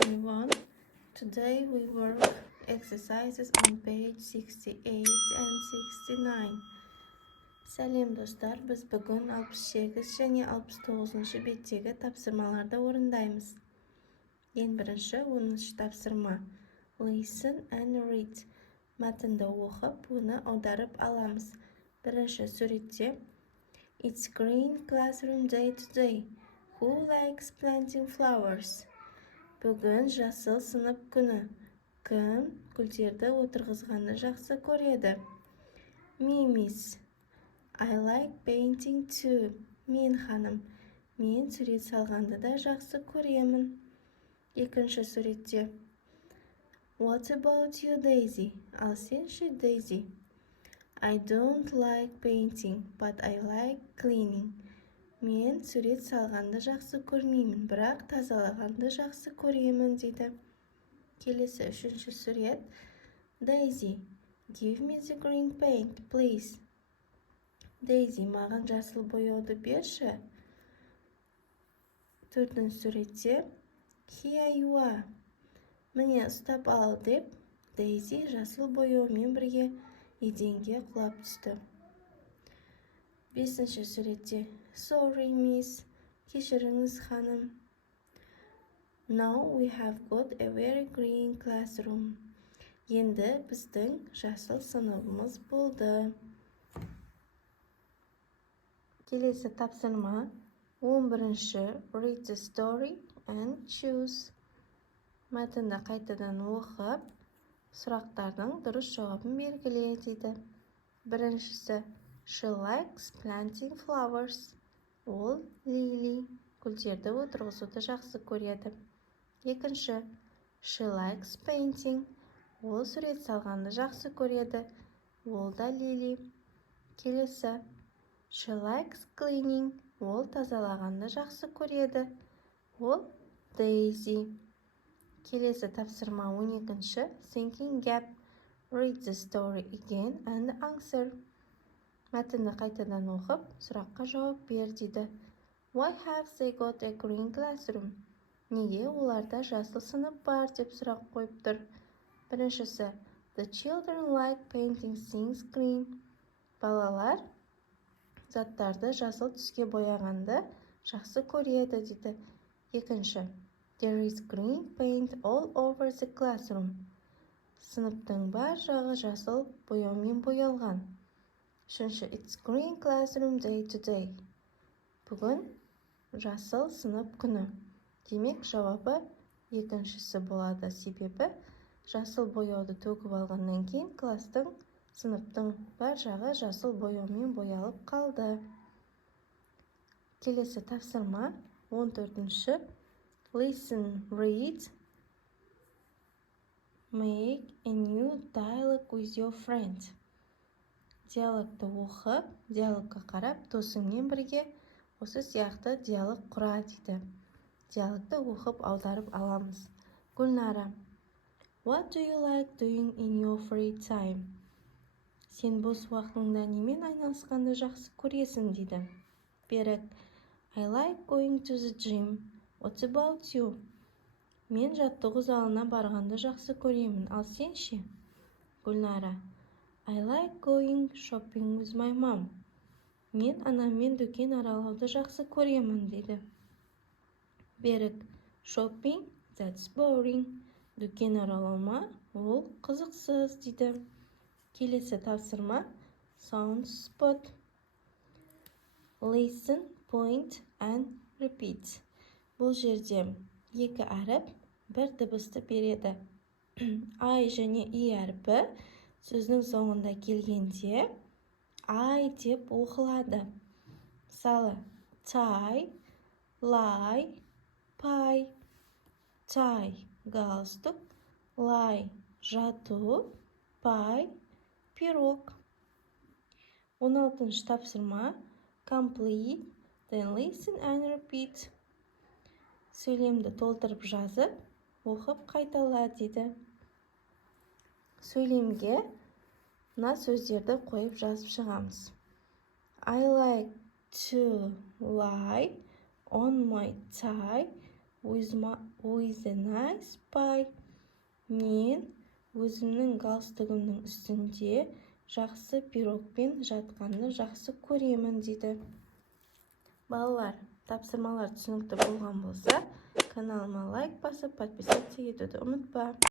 everyone. Today we work exercises on page 68 and 69. Сәлем достар, біз бүгін 68 және 69 беттегі тапсырмаларды орындаймыз. Ең бірінші 10 тапсырма. Listen and read. Мәтінді оқып, оны аударып аламыз. Бірінші суретте It's green classroom day today. Who likes planting flowers? Бүгін жасыл сынып күні. Кім гүлдерді отырғызғанды жақсы көреді? Мимис. I like painting too. Мен ханым. Мен сурет салғанды да жақсы көремін. Екінші суретте. What about you, Daisy? Ал сен ше, Daisy? I don't like painting, but I like cleaning. Мен сурет салғанды жақсы көрмеймін, бірақ тазалағанды жақсы көремін, дейді. Келесі үшінші сурет. Daisy, give me the green paint, please. Daisy, маған жасыл бояуды берші. Төртінші суретте. Here you are. Міне ұстап ал деп, Daisy жасыл бояумен бірге еденге құлап түсті. Бесінші суретте. Sorry, miss. Кешіріңіз, ханым. Now we have got a very green classroom. Енді біздің жасыл сыныбымыз болды. Келесі тапсырма. 11-ші. Read the story and choose. Мәтінді қайтадан оқып, сұрақтардың дұрыс жауабын белгіле, дейді. Біріншісі. She likes planting flowers. Ол Лили. Гүлдерді отырғызуды жақсы көреді. Екінші. She likes painting. Ол сурет салғанды жақсы көреді. Ол да Лили. Келесі. She likes cleaning. Ол тазалағанды жақсы көреді. Ол Daisy. Келесі тапсырма 12-ші. Thinking gap. Read the story again and answer. Мәтінді қайтадан оқып, сұраққа жауап бер, дейді. Why have they got a green classroom? Неге оларда жасыл сынып бар, деп сұрақ қойып тұр. Біріншісі. The children like painting things green. Балалар заттарды жасыл түске бояғанды жақсы көреді, дейді. Екінші. There is green paint all over the classroom. Сыныптың бар жағы жасыл бояумен боялған. Үшінші. It's green classroom day today. Бүгін жасыл сынып күні. Демек, жауабы екіншісі болады, себебі жасыл бояуды төгіп алғаннан кейін кластың, сыныптың бар жағы жасыл бояумен боялып қалды. Келесі тапсырма 14-ші. Listen, read. Make a new dialogue with your friend. Диалогты оқып, диалогқа қарап, досыңмен бірге осы сияқты диалог құра, дейді. Диалогты оқып аударып аламыз. Гүлнара. What do you like doing in your free time? Сен бос уақытыңда немен айналысқанды жақсы көресің, дейді. Берік. I like going to the gym. What about you? Мен жаттығу залына барғанды жақсы көремін, ал сен ше? Гүлнара. I like going shopping with my mom. Мен анаммен дүкен аралауды жақсы көремін, дейді. Берік. Shopping, that's boring. Дүкен аралаума, ол қызықсыз, дейді. Келесі тапсырма. Sound spot. Listen, point and repeat. Бұл жерде екі әріп бір дыбысты береді. I және I әріпі сөздің соңында келгенде I деп оқылады. Мысалы, tie, lie, pie. Tie, галстук, lie, жату, pie, пирог. 16-ші тапсырма. Complete, then listen and repeat. Сөйлемді толтырып жазып, оқып қайтала, дейді. Сөйлемге мына сөздерді қойып жазып шығамыз. I like to lie on my tie with a nice pie. Мен өзімнің галстугымның үстінде жақсы пирогпен жатқанды жақсы көремін дейді. Балалар, тапсырмалар түсінікті болған болса, каналыма лайк басып, подписаться етуді ұмытпа.